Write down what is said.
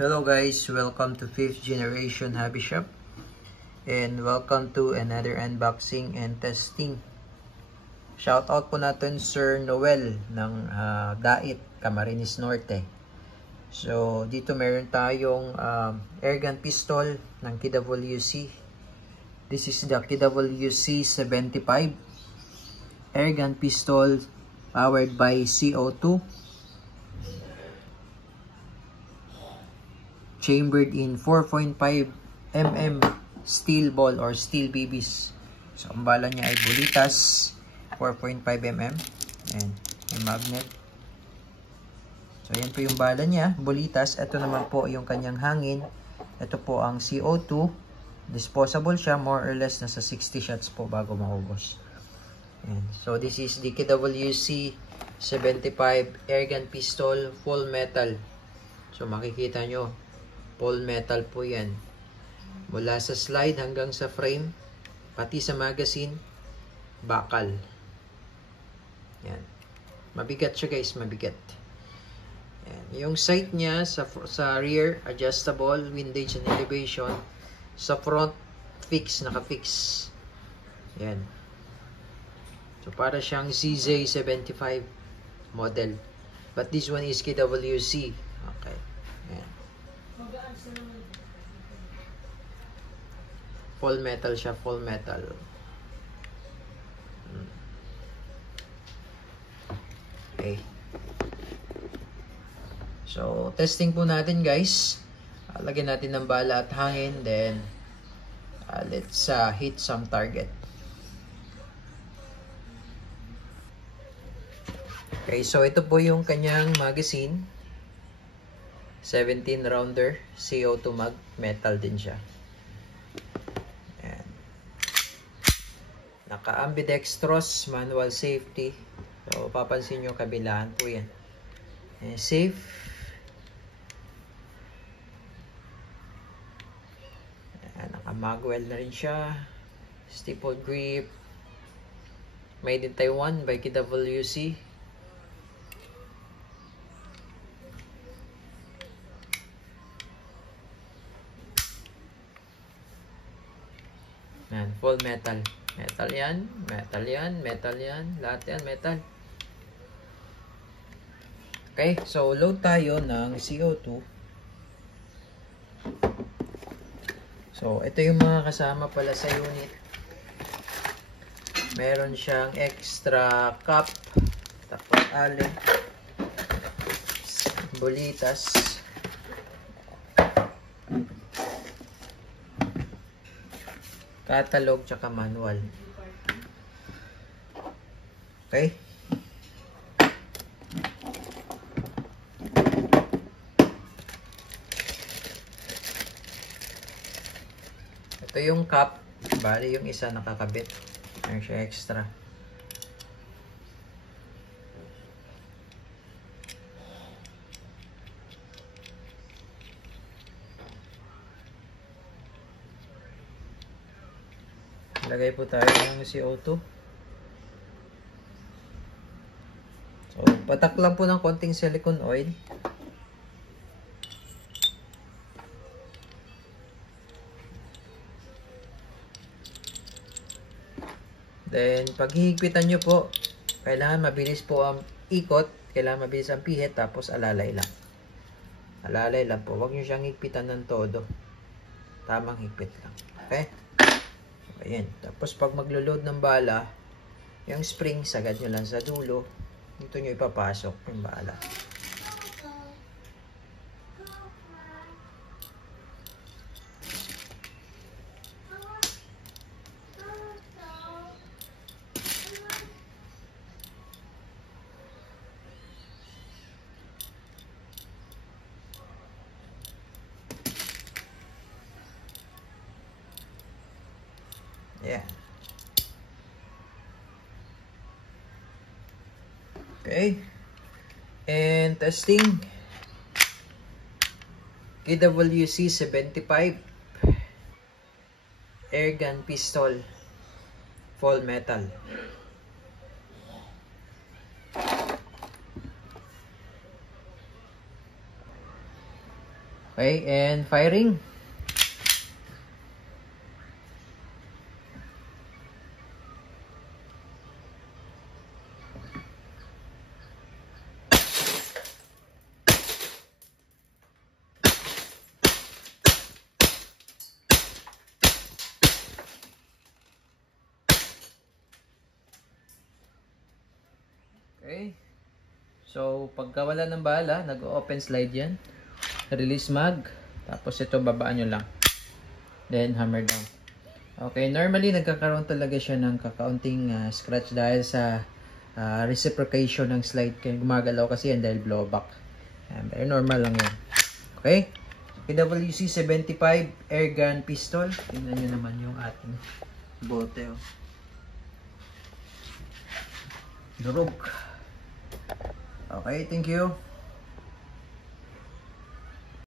Hello guys, welcome to 5th Generation Hobby Shop and welcome to another unboxing and testing. Shoutout po natin Sir Noel ng Dait, Camarines Norte. So dito meron tayong airgun pistol ng KWC. This is the KWC 75 airgun pistol powered by CO2. Chambered in 4.5 mm steel ball or steel BBs. So, ang bala niya ay bulitas 4.5 mm and may magnet. So, yan po yung bala niya, bulitas. Ito naman po yung kanyang hangin. Ito po ang CO2. Disposable siya, more or less nasa 60 shots po bago maubos. And so, this is the KWC 75 airgun pistol full metal. So, makikita nyo full metal po yan. Mula sa slide hanggang sa frame, pati sa magazine, bakal. Yan. Mabigat siya guys, mabigat. Yan. Yung sight niya sa rear, adjustable, windage and elevation. Sa front, fix, naka-fix. Yan. So para siyang CZ75 model. But this one is KWC. Okay. Yan. Full metal siya, full metal. Okay. So, testing po natin guys. Lagyan natin ng bala at hangin. Then, let's hit some target. Okay, so ito po yung kanyang magazine. 17 rounder, CO2 mag, metal din siya. Ayan. Naka-ambidextrous, manual safety. So, papansin nyo kabilaan po yan. Ayan, safe. Naka-magwell na rin siya. Staple grip. Made in Taiwan by KWC. Yan, full metal. Metal yan, metal yan, metal yan. Lahat yan, metal. Okay, so load tayo ng CO2. So, ito yung mga kasama pala sa unit. Meron siyang extra cup. Tapos allen. Bulitas. Catalog tsaka manual. Okay? Ito yung cup. Bali yung isa nakakabit. Meron siya extra. Lagay po tayo ng CO2. So, patak lang po ng konting silicone oil. Then, pag hihigpitan nyo po, kailangan mabilis po ang ikot, kailangan mabilis ang pihit, tapos alalay lang. Alalay lang po. Huwag nyo siyang higpitan ng todo. Tamang higpit lang. Okay? Ayan. Tapos pag maglo-load ng bala, yung spring, sagad nyo lang sa dulo. Dito nyo ipapasok yung bala. Yeah. Okay. And testing. KWC 75 airgun pistol full metal. Okay, and firing. Okay. So, pagka wala ng bala, nag-open slide yan. Release mag. Tapos ito, babaan nyo lang. Then, hammer down. Okay, normally nagkakaroon talaga siya ng kakaunting scratch dahil sa reciprocation ng slide. Kaya gumagalaw kasi yan dahil blowback. Very normal lang yan. Okay? PWC 75 airgun pistol. Tingnan nyo naman yung ating bote. Oh. Durog. Okay, thank you.